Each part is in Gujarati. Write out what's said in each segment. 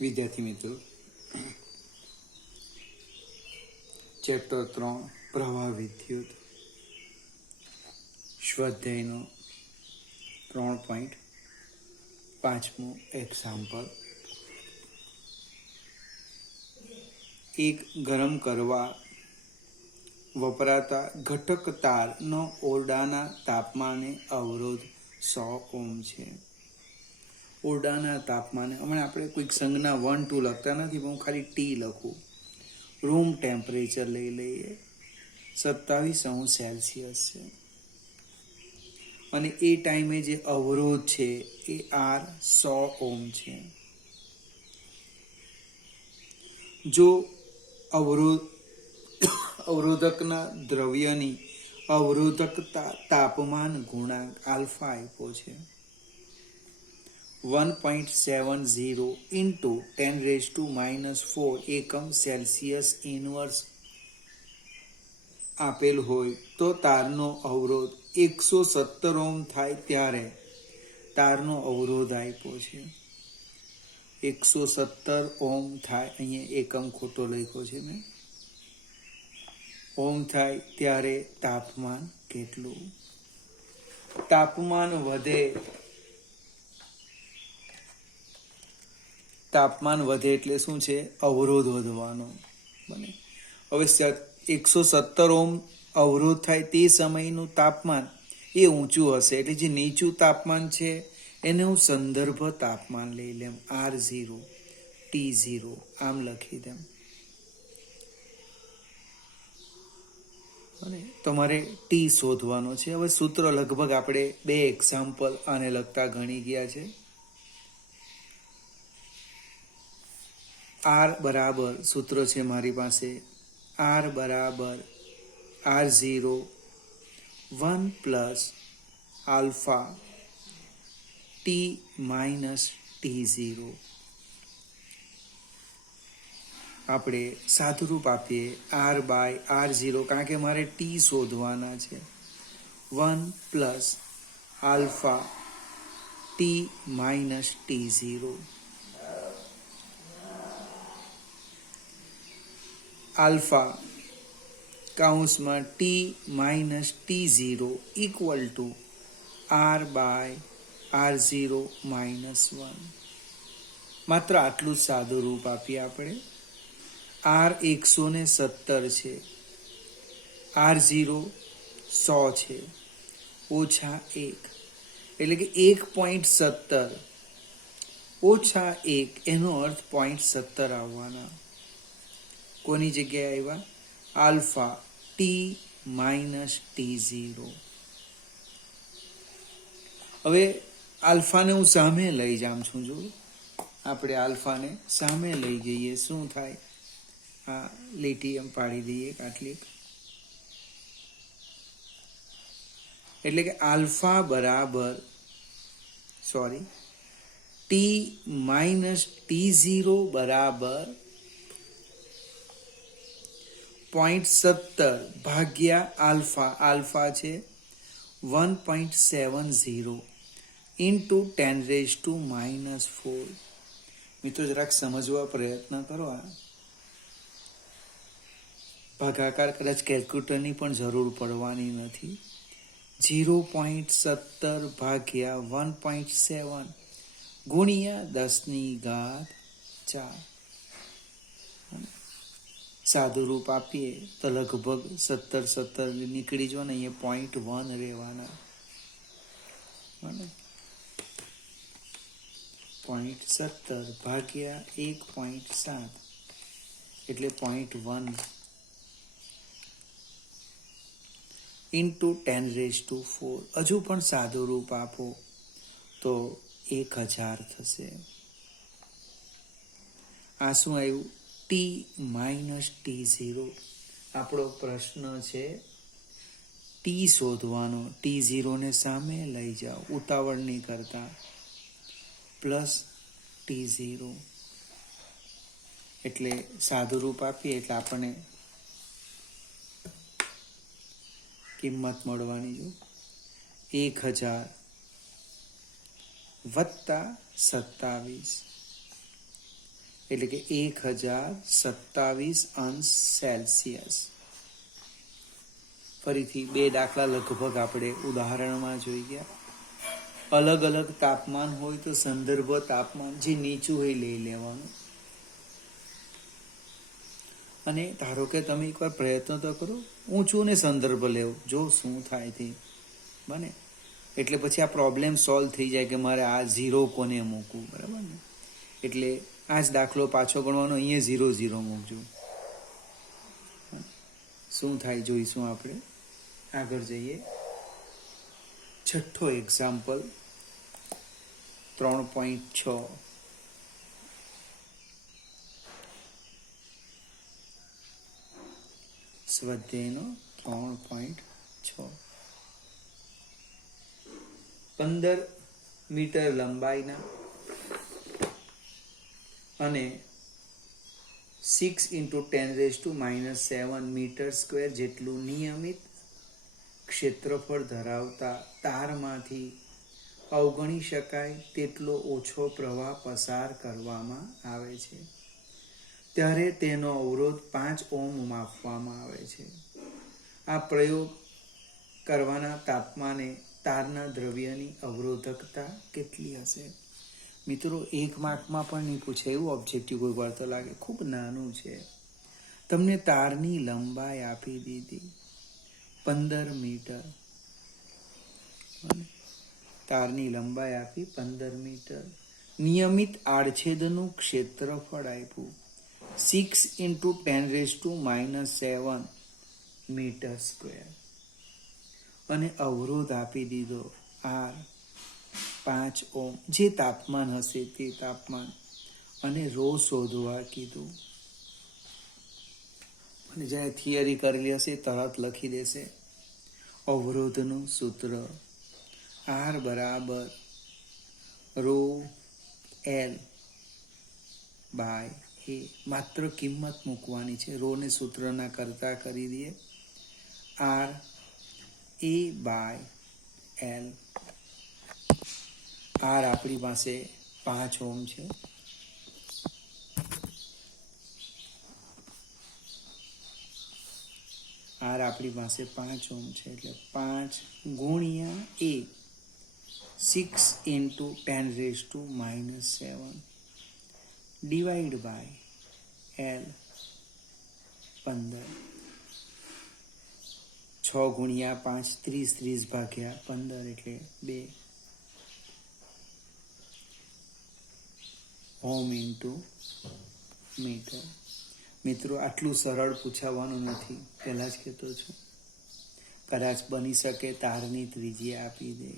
વિદ્યાર્થી મિત્રો, ચેપ્ટર 3 પ્રવાહ વિદ્યુત સ્વાધ્યાયનો 3.5 એક્ઝામ્પલ. એક ગરમ કરવા વપરાતા ઘટક તારનો ઓરડાના તાપમાને અવરોધ 100 ઓહ્મ છે. ઓરડાના તાપમાને હમણાં આપણે કોઈક સંજ્ઞા 1 2 લખતા નથી, પણ હું ખાલી ટી લખું. રૂમ ટેમ્પરેચર લઈ લઈએ, 27°C છે. અને એ ટાઈમે જે અવરોધ છે એ R 100 ઓહ્મ છે. જો અવરોધકના દ્રવ્યની અવરોધકતા તાપમાન ગુણાંક આલ્ફા આપ્યો છે 1.70 into 10⁻⁻⁴ એકમ સેલ્સિયસ ઇનવર્સ આપેલ હોય તો તારનો અવરોધ 170 ઓહ્મ થાય ત્યારે તારનો અવરોધ આપ્યો છે 170 ઓહ્મ થાય. અહીંયા એકમ ખોટો લખ્યો છે મેં. ઓહ્મ થાય ત્યારે તાપમાન કેટલું? તાપમાન વધે એટલે શું છે? અવરોધ વધવાનો બને. હવે 170 ઓહ્મ અવરોધ થાય તે સમયનું તાપમાન એ ઊંચું હશે, એટલે જે નીચું તાપમાન છે એને હું સંદર્ભ તાપમાન લઈ લેમ, R0 T0 આમ લખી દેમ. અને તમારે ટી શોધવાનો છે. હવે સૂત્ર લગભગ આપણે 2 એક્ઝામ્પલ આને લગતા ગણી ગયા છે. R બરાબર સૂત્ર છે મારી પાસે, R બરાબર R0 1 plus alpha T minus T0. આપણે સાદુરૂપ આપીએ R બાય R0, કારણ કે મારે ટી શોધવાના છે. 1 plus alpha T minus T0. Alpha કૌંસમાં T minus T0 equal to R by R0 minus 1. માત્ર આટલું જ સાદું રૂપ આપીએ આપણે. R 170 છે, R0 100 છે, ઓછા 1 એટલે કે 1.70 ઓછા 1 એનો અર્થ 0.70 આવવાના. કોની જગ્યાએ આવ્યા? Alpha T minus T0. હવે આલ્ફાને હું સામે લઈ જામ છું. જો આપણે આલ્ફાને સામે લઈ જઈએ શું થાય? આ લીટી એમ પાડી દઈએ આટલી. એટલે કે આલ્ફા બરાબર T માઇનસ T0 બરાબર 0.70 ભાગ્યા આલ્ફા. આલ્ફા છે 1.70 into 10⁻⁻⁴. મિત્રો જરાક સમજવા પ્રયત્ન કરો. આ ભાગાકાર કદાચ કેલ્ક્યુલેટરની પણ જરૂર પડવાની નથી. 0.70 ભાગ્યા 1.7 ગુણ્યા 10⁻⁴. સાદું રૂપ આપીએ તો લગભગ 17 નીકળી જો ને, અહીંયા 0.1 રહેવાના. 0.70 ભાગ્યા 1.7 એટલે 0.1 into 10⁻⁴. હજુ પણ સાદું રૂપ આપો તો 1000 થશે. આ શું આવ્યું? T minus T0. આપણો પ્રશ્ન છે ટી શોધવાનો. T0 ને સામે લઈ જાઓ, ઉતાવળ નહીં કરતા. પ્લસ T0 એટલે સાદું રૂપ આપીએ એટલે આપણને કિંમત મળવાની. જો 1000 વત્તા 27 એટલે કે 1027 અંશ સેલ્સિયસ. ફરીથી 2 દાખલા લગભગ આપણે ઉદાહરણમાં જોઈ ગયા. અલગ અલગ તાપમાન હોય તો સંદર્ભ તાપમાન જે નીચું હોય લઈ લેવાનું. અને ધારો કે તમે એકવાર પ્રયત્ન તો કરો, ઊંચું ને સંદર્ભ લેવો, જો શું થાય તે બને. એટલે પછી આ પ્રોબ્લેમ સોલ્વ થઈ જાય કે મારે આ 0 કોને મૂકવું, બરાબર ને. એટલે આ જ દાખલો પાછો ગણવાનો, અહીંયા 0 0 મૂકજો. શું થાય જોઈશું આપણે. આગળ જઈએ. છઠ્ઠો એક્ઝામ્પલ 3.6. સ્વાધ્યાયનો 3.6. 15 મીટર લંબાઈના અને 6 × 10⁻⁷ મીટર સ્ક્વેર જેટલું નિયમિત ક્ષેત્રફળ ધરાવતા તારમાંથી અવગણી શકાય તેટલો ઓછો પ્રવાહ પસાર કરવામાં આવે છે, ત્યારે તેનો અવરોધ 5 ઓહ્મ માપવામાં આવે છે. આ પ્રયોગ કરવાના તાપમાને તારના દ્રવ્યની અવરોધકતા કેટલી હશે? મિત્રો, 1 માર્કમાં પણ નહીં પૂછે એવું ઓબ્જેક્ટિવ કોઈ વાર તો લાગે, ખૂબ નાનું છે. તમને તારની લંબાઈ આપી દીધી 15 મીટર, તારની લંબાઈ આપી 15 મીટર, નિયમિત આડછેદનું ક્ષેત્રફળ આપ્યું 6 × 10⁻⁷ મીટર સ્ક્વેર, અને અવરોધ આપી દીધો R 5 ઓહ્મ, જે તાપમાન હશે તે તાપમાન, અને ρ શોધવા કીધું. અને જ્યારે થિયરી કરેલી હશે તરત લખી દેશે. અવરોધનું સૂત્ર R બરાબર ρ/L. માત્ર કિંમત મૂકવાની છે. રોને સૂત્રના કરતા કરી દઈએ. RA/L. R આપણી પાસે 5 ઓહ્મ છે. R આપણી પાસે 5 ઓહ્મ છે, એટલે 5 ગુણ્યા A 6 × 10⁻⁷ ડિવાઈડ બાય L 15. 6 ગુણ્યા 5 30, 30 ભાગ્યા 15 એટલે 2 ઓહ્મ × મીટર. મિત્રો, આટલું સરળ પૂછાવાનું નથી, પહેલાં જ કહેતો છું. કદાચ બની શકે તારની ત્રિજ્યા આપી દે,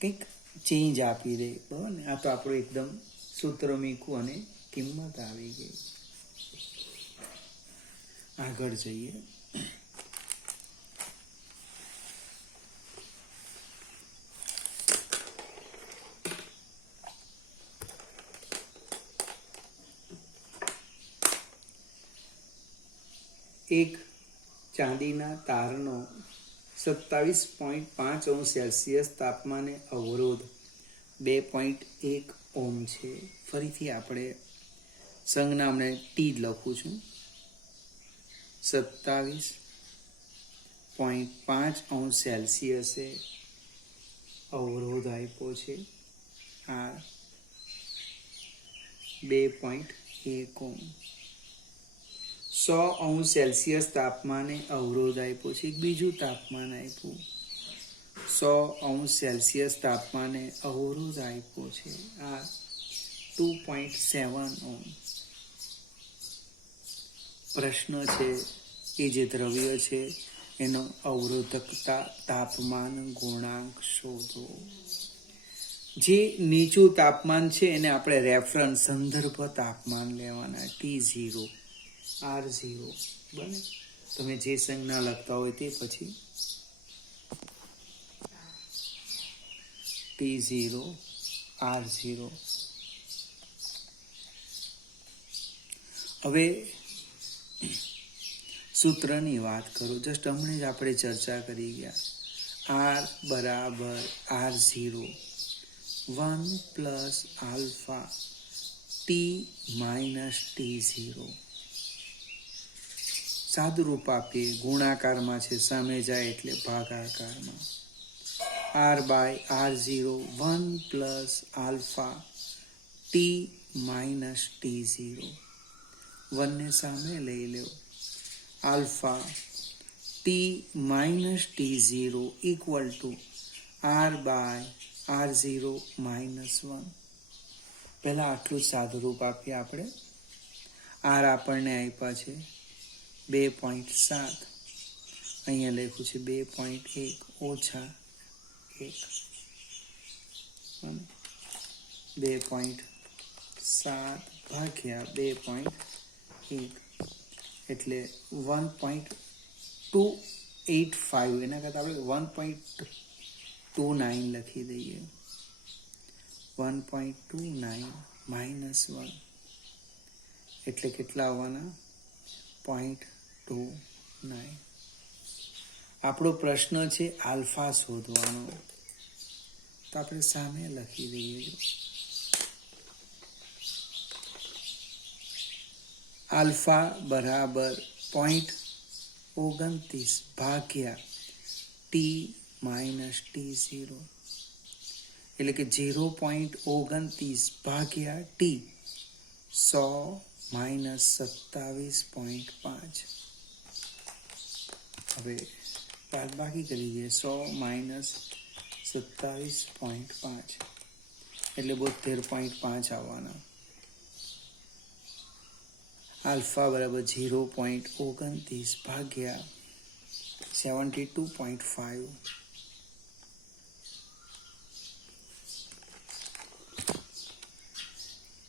કંઈક ચેન્જ આપી દે, બરાબર ને. આ તો આપણું એકદમ સૂત્ર મૂક્યું અને કિંમત આવી ગઈ. આગળ જઈએ. એક ચાંદીના તારનો 27.5 અંશ સેલ્સિયસ તાપમાને અવરોધ 2.1 ઓહ્મ છે. ફરીથી આપણે સંજ્ઞામને ટી લખું છું. 27.5 અંશ સેલ્સિયસે અવરોધ આપ્યો છે R 2.1 ઓહ્મ. 100 અંશ સેલ્સિયસ તાપમાને અવરોધ આપ્યો છે. એક બીજું તાપમાન આપ્યું, 100 અંશ સેલ્સિયસ તાપમાને અવરોધ આપ્યો છે આ 2.7 ઓહ્મ. પ્રશ્ન છે એ જે દ્રવ્ય છે એનો અવરોધકતા તાપમાન ગુણાંક શોધો. જે નીચું તાપમાન છે એને આપણે રેફરન્સ સંદર્ભ તાપમાન લેવાના, T0 R0. બને તમે જે સંજ્ઞા લખતા હોય તે પછી T0 R0. હવે સૂત્રની વાત કરું. જસ્ટ હમણાં જ આપણે ચર્ચા કરી ગયા. R બરાબર R0 1 + આલ્ફા t-t0. સાદું રૂપ આપીએ, ગુણાકારમાં છે, સામે જાય એટલે ભાગાકારમાં. r by r0 1 plus alpha t minus t0. 1 ને સામે લઈ લો. Alpha t minus t0 equal to r by r0 minus 1. પહેલા આટલું સાદું રૂપ આપીએ આપણે. r આપણને આપ્યા છે 2.7, અહીંયા લખ્યું છે 2.1 ઓછા 1, 2.7 ભાગ્યા 2.1 એટલે 1.285. એના કરતાં આપણે 1.29 લખી દઈએ. 1.29 માઇનસ 1 એટલે કેટલા આવવાના? 0.29. આપણો પ્રશ્ન છે આલ્ફા શોધવાનો, તો આપણે સામે લખી દઈએ. આલ્ફા બરાબર 0.29 ભાગ્યા ટી માઇનસ t0 એટલે કે 0.29 ભાગ્યા ટી 100 માઇનસ 27.5. હવે બાદબાકી કરી દઈએ. 100 માઇનસ 27.5 એટલે 72.5 આવવાના. આલ્ફા બરાબર 0.29 ભાગ્યા 72.5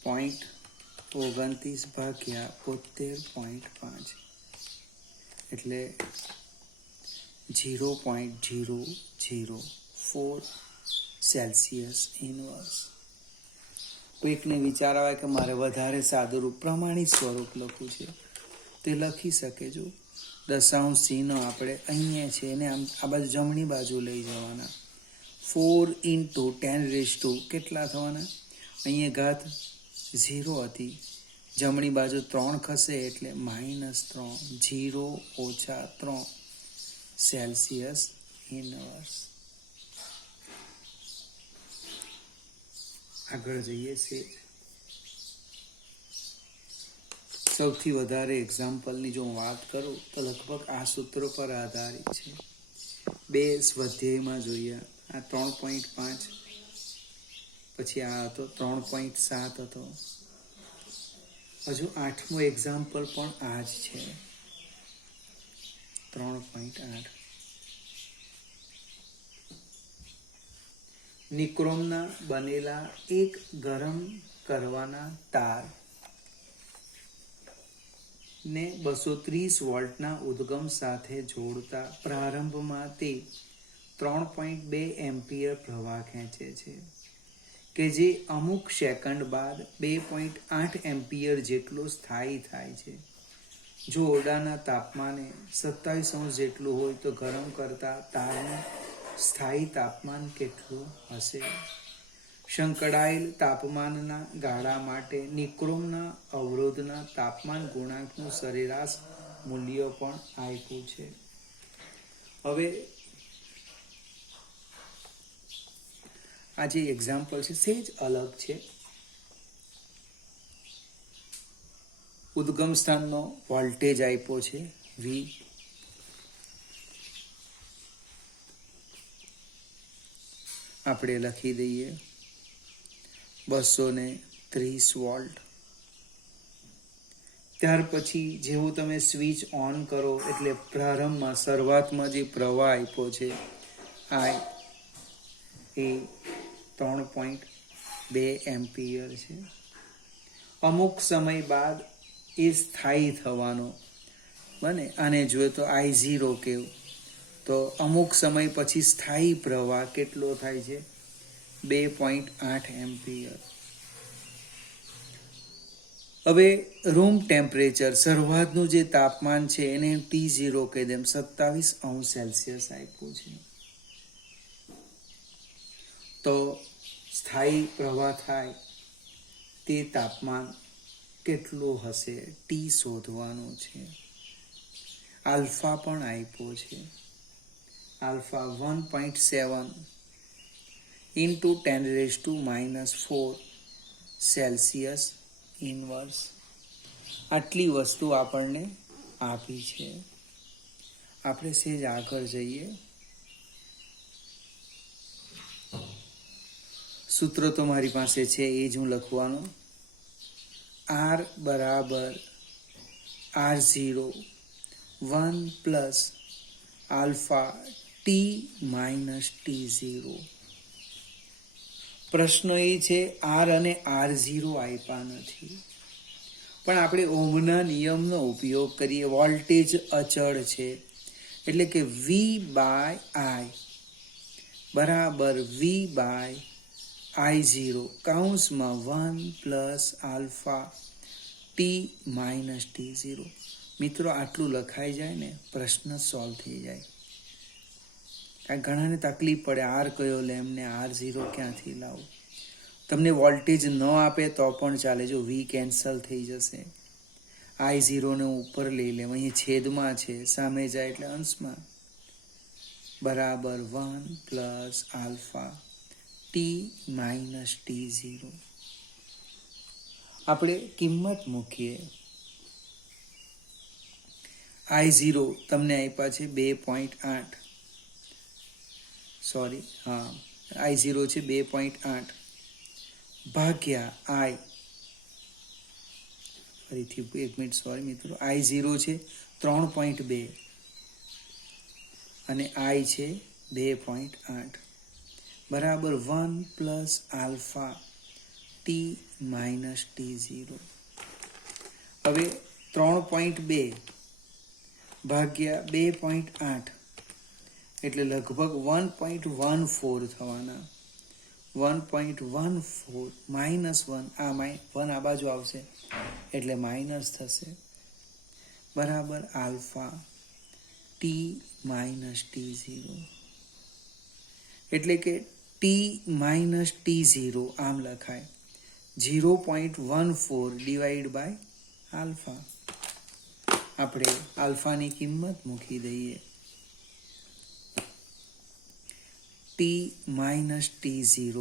0.29 ભાગ્યા 72.5 એટલે 0.004 સેલ્સિયસ ઇનવર્સ. કોઈકને વિચાર આવે કે મારે વધારે સાદું રૂપ પ્રમાણિત સ્વરૂપ લખવું છે, તે લખી શકે. જો દશાંશ ચિહ્ન આપણે અહીંયા છે એને આમ આ બાજુ જમણી બાજુ લઈ જવાના. 4 into 10 કેટલા થવાના? અહીંયા ઘાત 0 હતી, જમણી બાજુ 3 ખસે એટલે -3, 0 ઓછા 3 સેલ્સિયસ ઇનવર્સ. આગળ જઈએ છે. સૌથી વધારે એક્ઝામ્પલની જો હું વાત કરું તો લગભગ આ સૂત્રો પર આધારિત છે. 2 સ્વાધ્યાયમાં જોઈએ. આ 3.5 પછી આ હતો 3.7 હતો. હજુ 8મું એક્ઝામ્પલ પણ આ જ છે 3.8. નિક્રોમના બનેલા એક ગરમ કરવાના તાર ને 230 વોલ્ટના ઉદ્ગમ સાથે જોડતા પ્રારંભમાં તે 3.2 એમ્પિયર પ્રવાહ ખેંચે છે કે જે અમુક સેકન્ડ બાદ 2.8 એમ્પિયર જેટલો સ્થાયી થાય છે. જો ઓરડાના તાપમાને 27 જેટલું હોય તો ગરમ કરતા તારનું સ્થાયી તાપમાન કેટલું હશે? સંકળાયેલ તાપમાનના ગાળા માટે નિક્રોમના અવરોધના તાપમાન ગુણાંકનું સરેરાશ મૂલ્ય પણ આપ્યું છે. હવે આ જે એક્ઝામ્પલ છે સેજ અલગ છે. ઉદ્ગમ સ્થાનનો વોલ્ટેજ આપ્યો છે V, આપણે લખી દઈએ 230 વોલ્ટ. ત્યાર પછી જેવું તમે સ્વિચ ઓન કરો એટલે પ્રારંભમાં શરૂઆતમાં જે પ્રવાહ આપ્યો છે I એ 3.2 એમ્પિયર છે. અમુક સમય બાદ એ સ્થાયી થવાનો બને. આને જોઈએ તો I0 કેવું, તો અમુક સમય પછી સ્થાયી પ્રવાહ કેટલો થાય છે? 2.8 એમ્પિયર. હવે રૂમ ટેમ્પરેચર શરૂઆતનું જે તાપમાન છે એને T0 કહી દે. 27 સેલ્સિયસ આપ્યું છે. તો સ્થાયી પ્રવાહ થાય તે તાપમાન કેટલું હશે ટી શોધવાનું છે. આલ્ફા પણ આપ્યો છે. Alpha 1.7 into 10⁻⁻⁴ Celsius inverse. આટલી વસ્તુ આપણને આપી છે. આપણે સેજ આગળ જઈએ. સૂત્ર તો મારી પાસે છે, એ જ હું લખવાનો. R બરાબર R0 1 plus alpha T minus T0. પ્રશ્ન એ છે R અને R0 આપ્યા નથી, પણ આપણે ઓહમના નિયમનો ઉપયોગ કરીએ. વોલ્ટેજ અચળ છે, એટલે કે V બાય I બરાબર V બાય I0 કૌંસમાં 1 plus alpha T minus T0. મિત્રો, આટલું લખાઈ જાય ને પ્રશ્ન સોલ્વ થઈ જાય. કારણ ઘણાને તકલીફ પડે, R કયો લે એમને R0 ક્યાંથી લાવું. તમને વોલ્ટેજ ન આપે તો પણ ચાલે, જો V કેન્સલ થઈ જશે. I0 ને ઉપર લઈ લે, અહીં છેદમાં છે, સામે જાય એટલે અંશમાં. બરાબર 1 plus alpha T minus T0. આપણે કિંમત મૂકીએ. I0 તમને આપ્યા છે 2.8. સોરી, હા, I0 છે 2.8 ભાગ્યા I. ફરીથી 1 મિનિટ, સોરી મિત્રો. I0 છે 3.2 અને I છે 2.8 બરાબર 1 plus alpha T minus T0. હવે 3.2 ભાગ્યા 2.8 એટલે લગભગ 1.14 થવાના. 1.14 માઇનસ 1, આ 1 આ બાજુ આવશે એટલે માઇનસ થશે. બરાબર આલ્ફા ટી માઇનસ T0. એટલે કે ટી માઇનસ T0 આમ લખાય, 0.14 ડિવાઈડ બાય આલ્ફા. આપણે આલ્ફાની કિંમત મૂકી દઈએ. T minus T0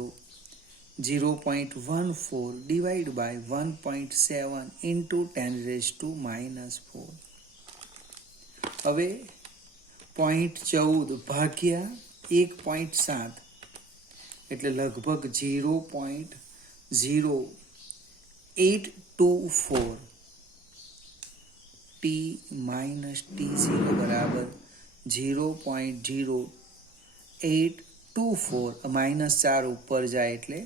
0.14 divide by 1.7 into 10⁻⁻⁴. હવે 0.14 ભાગ્યા 1.7 એટલે લગભગ 0.0824 ટી માઇનસ T0 બરાબર 0.0824. -4 ઉપર જાય એટલે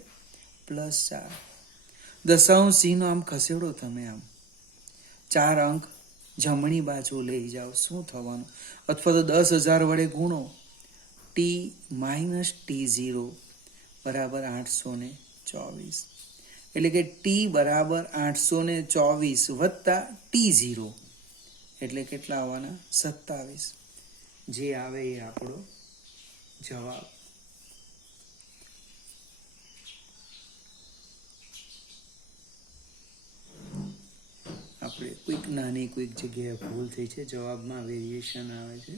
+4. દશાંશ ચિહ્ન આમ ખસેડો તમે, આમ 4 અંક જમણી બાજુ લઈ જાઓ, શું થવાનું? અથવા તો 10,000 વડે ગુણો. ટી માઇનસ T0 બરાબર 824. એટલે કે ટી બરાબર 824 વત્તા T0 એટલે કેટલા આવવાના? 27. જે આવે એ આપણો જવાબ. આપણે કોઈક નાની કોઈક જગ્યાએ ભૂલ થઈ છે, જવાબમાં વેરિએશન આવે છે.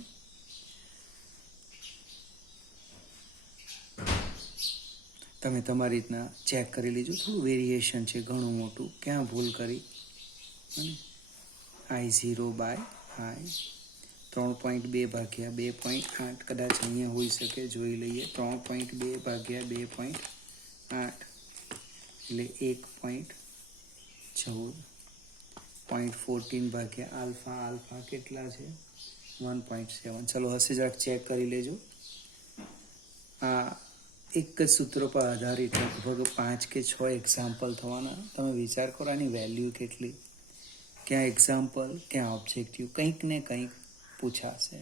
તમે તમારી રીતના ચેક કરી લેજો. થોડું વેરિએશન છે, ઘણું મોટું. ક્યાં ભૂલ કરી? I0 બાય I 3.2 ભાગ્યા 2.8 કદાચ અહીંયા હોઈ શકે, જોઈ લઈએ. 3.2 ભાગ્યા 2.8 એટલે 1.14. 0.14 ભાગ્યા આલ્ફા, આલ્ફા કેટલા છે? 1.7. ચલો હશે, જરાક ચેક કરી લેજો. આ એક જ સૂત્ર પર આધારિત લગભગ 5 કે 6 એક્ઝામ્પલ થવાના. તમે વિચાર કરો આની વેલ્યુ કેટલી. ક્યાં એક્ઝામ્પલ, ક્યાં ઓબ્જેક્ટિવ, કંઈક ને કંઈક પૂછાશે.